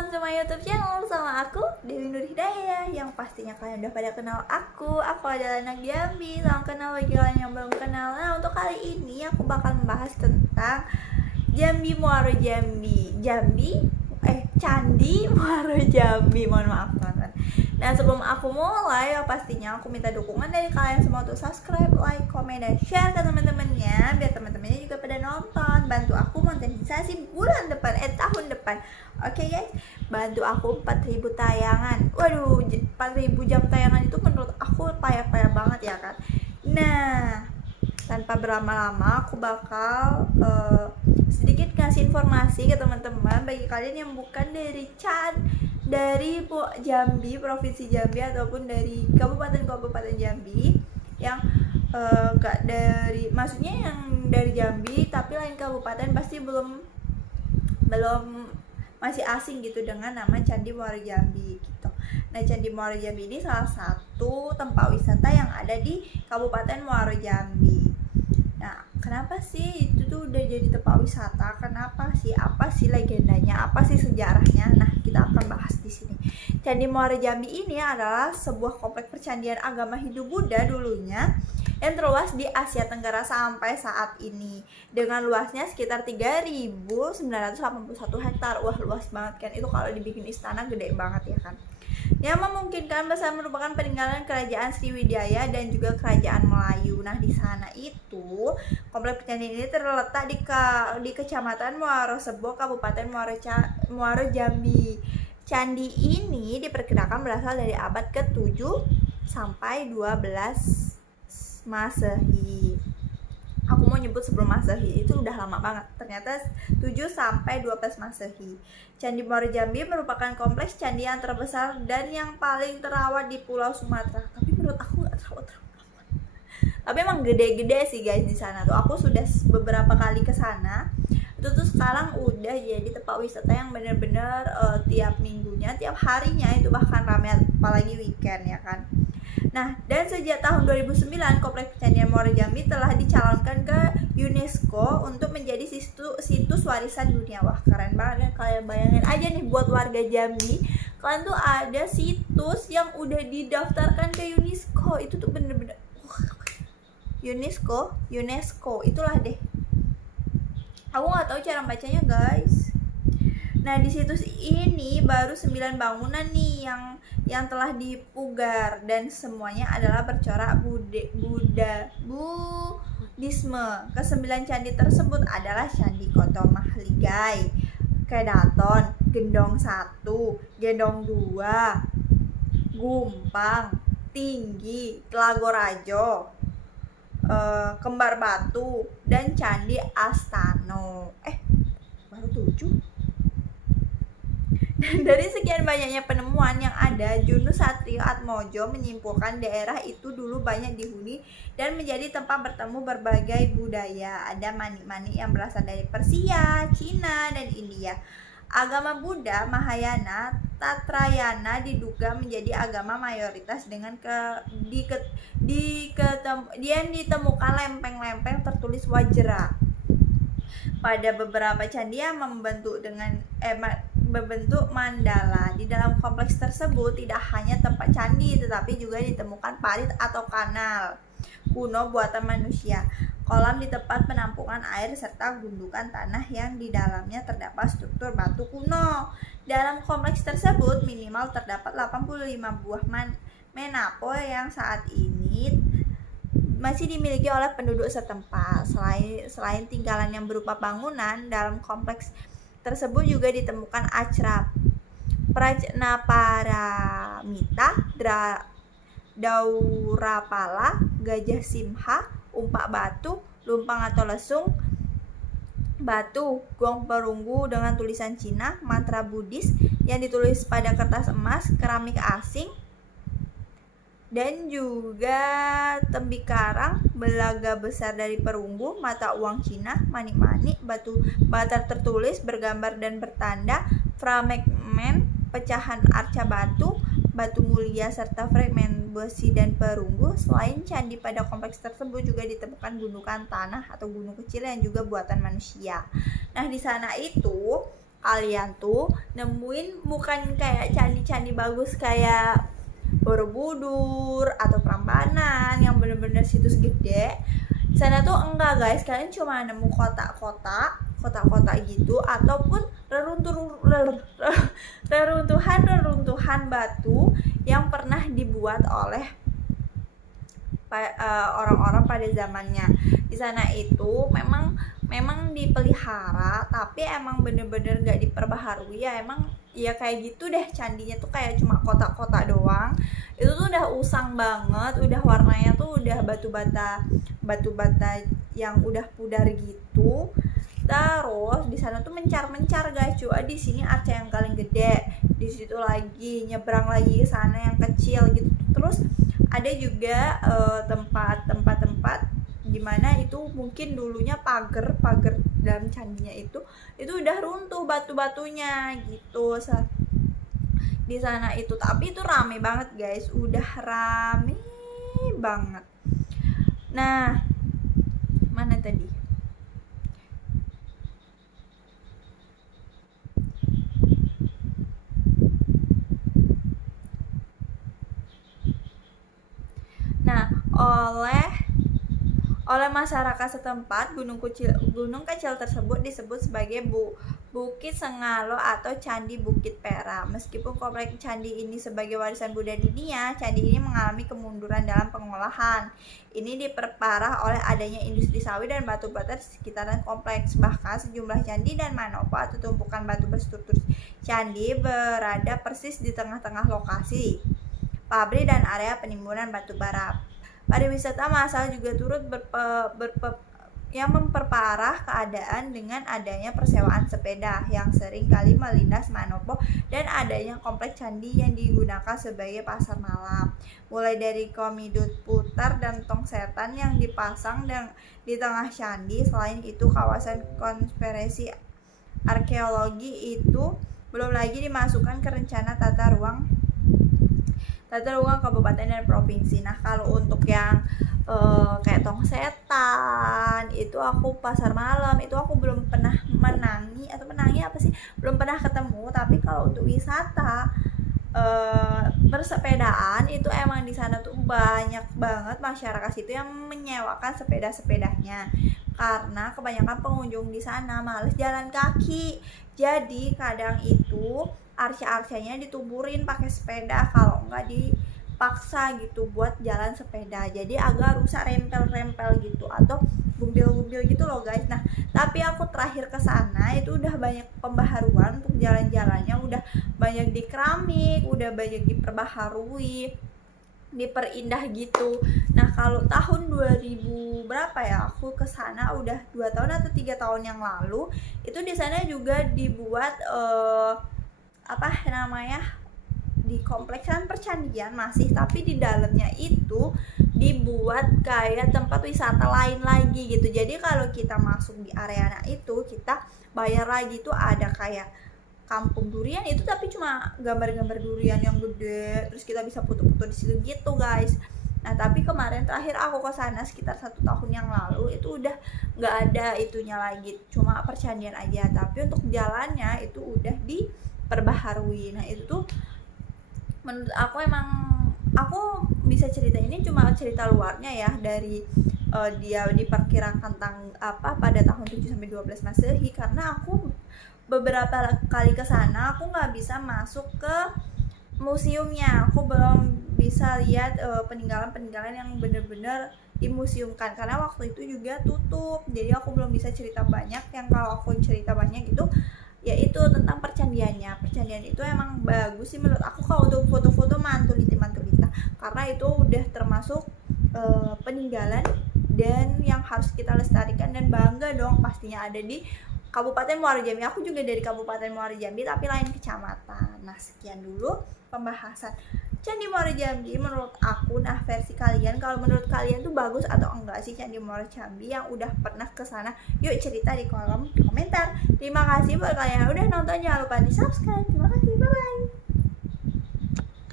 welcome to my YouTube channel sama aku Dewi Nur Hidayah. Yang pastinya kalian udah pada kenal aku adalah anak Jambi. Salam kenal bagi kalian yang belum kenal. Nah, untuk kali ini aku bakal membahas tentang Jambi Muaro Jambi. Candi Muaro Jambi. Mohon maaf teman-teman. Nah, sebelum aku mulai, pastinya aku minta dukungan dari kalian semua untuk subscribe, like, komen, dan share ke teman-temannya biar teman-temannya juga pada nonton. Bantu aku monetisasi tahun depan. Oke guys, bantu aku 4.000 tayangan. Waduh, 4.000 jam tayangan itu menurut aku payah-payah banget ya kan. Nah, tanpa berlama-lama aku bakal sedikit kasih informasi ke teman-teman bagi kalian yang bukan dari Jambi, Provinsi Jambi ataupun dari kabupaten Jambi yang enggak maksudnya yang dari Jambi tapi lain kabupaten pasti belum masih asing gitu dengan nama Candi Muaro Jambi gitu. Nah, Candi Muaro Jambi ini salah satu tempat wisata yang ada di Kabupaten Muaro Jambi. Nah, kenapa sih itu tuh udah jadi tempat wisata? Kenapa sih? Apa sih legendanya? Apa sih sejarahnya? Nah, kita akan bahas di sini. Candi Muaro Jambi ini adalah sebuah kompleks percandian agama Hindu-Buddha dulunya yang terluas di Asia Tenggara sampai saat ini dengan luasnya sekitar 3.981 hektar. Wah, luas banget kan? Itu kalau dibikin istana gede banget ya kan. Yang memungkinkan besar merupakan peninggalan kerajaan Sriwijaya dan juga kerajaan Melayu. Nah, di sana itu kompleks percandian ini terletak di Kecamatan Muaro Sebo, Kabupaten Muaro Jambi. Candi ini diperkirakan berasal dari abad ke-7 sampai 12 Masehi. Aku mau nyebut sebelum Masehi, itu udah lama banget. Ternyata 7 sampai 12 Masehi. Candi Muaro Jambi merupakan kompleks candi yang terbesar dan yang paling terawat di Pulau Sumatera. Tapi menurut aku nggak terawat. Tapi emang gede-gede sih guys di sana tuh. Aku sudah beberapa kali ke sana. Itu tuh sekarang udah jadi tempat wisata yang bener-bener tiap minggunya, tiap harinya itu bahkan ramai, apalagi weekend ya kan. Nah, dan sejak tahun 2009 Kompleks Percandian Muaro Jambi telah dicalonkan ke UNESCO untuk menjadi situs warisan dunia. Wah, keren banget ya. Kalian bayangin aja nih buat warga Jambi, kalian tuh ada situs yang udah didaftarkan ke UNESCO. Itu tuh bener-bener UNESCO itulah deh. Aku nggak tahu cara bacanya guys. Nah, di situs ini baru 9 bangunan nih yang telah dipugar dan semuanya adalah bercorak Buddhisme. Kesembilan candi tersebut adalah Candi Koto Mahligai, Kedaton, Gendong 1, Gendong 2, Gumpang, Tinggi, Tlagorajo, Kembar Batu, dan Candi Astano. Baru 7. Dan dari sekian banyaknya penemuan yang ada, Junus Satrio Atmojo menyimpulkan daerah itu dulu banyak dihuni dan menjadi tempat bertemu berbagai budaya. Ada manik-manik yang berasal dari Persia, Cina, dan India. Agama Buddha Mahayana Tatrayana diduga menjadi agama mayoritas dengan ditemukan lempeng-lempeng tertulis Wajra pada beberapa candi yang berbentuk mandala. Di dalam kompleks tersebut tidak hanya tempat candi tetapi juga ditemukan parit atau kanal kuno buatan manusia, kolam di tempat penampungan air serta gundukan tanah yang di dalamnya terdapat struktur batu kuno. Dalam kompleks tersebut minimal terdapat 85 buah menapo yang saat ini masih dimiliki oleh penduduk setempat. Selain tinggalan yang berupa bangunan, dalam kompleks tersebut juga ditemukan acrap, Prajnaparamita, Daurapala, Gajah Simha, Umpak Batu, Lumpang atau Lesung Batu, Gong Perunggu dengan tulisan Cina, mantra Buddhis yang ditulis pada kertas emas, keramik asing, dan juga tembik karang, belaga besar dari perunggu, mata uang Cina, manik-manik, batu bata tertulis, bergambar dan bertanda, fragmen pecahan arca batu, batu mulia serta fragmen besi dan perunggu. Selain candi, pada kompleks tersebut juga ditemukan gundukan tanah atau gunung kecil yang juga buatan manusia. Nah, di sana itu kalian tuh nemuin bukan kayak candi-candi bagus kayak Borobudur atau Prambanan yang bener-bener situs gede. Di sana tuh enggak guys, kalian cuma nemu kota-kota gitu ataupun reruntuhan batu yang pernah dibuat oleh orang-orang pada zamannya. Di sana itu memang dipelihara, tapi emang bener-bener gak diperbaharui ya, emang ya kayak gitu deh, candinya tuh kayak cuma kota-kota doang. Itu tuh udah usang banget, udah warnanya tuh udah batu bata yang udah pudar gitu. Terus di sana tuh mencar guys, coba di sini arca yang paling gede, di situ lagi nyebrang lagi ke sana yang kecil gitu. Terus ada juga tempat-tempat dimana itu mungkin dulunya pagar dalam candinya itu udah runtuh batu-batunya gitu di sana itu. Tapi itu rame banget guys, udah rame banget. Nah, mana tadi? Nah, oleh masyarakat setempat, gunung kecil tersebut disebut sebagai Bukit Sengalo atau Candi Bukit Pera. Meskipun kompleks candi ini sebagai warisan budaya dunia, candi ini mengalami kemunduran dalam pengolahan. Ini diperparah oleh adanya industri sawit dan batu bata di sekitaran kompleks. Bahkan sejumlah candi dan manopo atau tumpukan batu berstruktur candi berada persis di tengah-tengah lokasi pabrik dan area penimbunan batu bara. Pariwisata massal juga turut yang memperparah keadaan dengan adanya persewaan sepeda yang sering kali melindas manopo dan adanya kompleks candi yang digunakan sebagai pasar malam. Mulai dari komidut putar dan tong setan yang dipasang di tengah candi. Selain itu, kawasan konservasi arkeologi itu belum lagi dimasukkan ke rencana tata ruang kabupaten dan provinsi. Nah, kalau untuk yang kayak tong setan itu aku pasar malam itu aku belum pernah menangi belum pernah ketemu. Tapi kalau untuk wisata bersepedaan itu emang di sana tuh banyak banget masyarakat situ yang menyewakan sepedanya, karena kebanyakan pengunjung di sana males jalan kaki. Jadi kadang itu arca-arcanya dituburin pakai sepeda, kalau enggak dipaksa gitu buat jalan sepeda, jadi agak rusak rempel-rempel gitu atau gumbil-gumbil gitu loh guys. Nah, tapi aku terakhir ke sana itu udah banyak pembaharuan untuk jalan-jalannya, udah banyak dikeramik, udah banyak diperbaharui, diperindah gitu. Nah, kalau tahun 2000 berapa ya aku ke sana, udah 2 tahun atau 3 tahun yang lalu, itu di sana juga dibuat di kompleksan percandian masih, tapi di dalamnya itu dibuat kayak tempat wisata lain lagi gitu. Jadi kalau kita masuk di area itu kita bayar lagi, tuh ada kayak kampung durian itu, tapi cuma gambar-gambar durian yang gede, terus kita bisa foto-foto di situ gitu guys. Nah, tapi kemarin terakhir aku ke sana sekitar 1 tahun yang lalu itu udah nggak ada itunya lagi, cuma percandian aja, tapi untuk jalannya itu udah diperbaharui. Nah, itu tuh menurut aku aku bisa cerita ini cuma cerita luarnya ya, dari dia diperkirakan pada tahun 7-12 Masehi, karena aku beberapa kali ke sana aku nggak bisa masuk ke museumnya, aku belum bisa lihat peninggalan yang bener-bener dimuseumkan karena waktu itu juga tutup. Jadi aku belum bisa cerita banyak. Yang kalau aku cerita banyak itu yaitu tentang percandian itu emang bagus sih menurut aku. Kalau untuk foto-foto mantulita, karena itu udah termasuk peninggalan dan yang harus kita lestarikan dan bangga dong pastinya ada di Kabupaten Muara Jambi. Aku juga dari Kabupaten Muara Jambi tapi lain kecamatan. Nah, sekian dulu pembahasan Candi Muara Jambi menurut aku. Nah, versi kalian, kalau menurut kalian tuh bagus atau enggak sih Candi Muara Jambi yang udah pernah ke sana? Yuk cerita di kolom komentar. Terima kasih buat kalian yang udah nonton, jangan lupa di subscribe.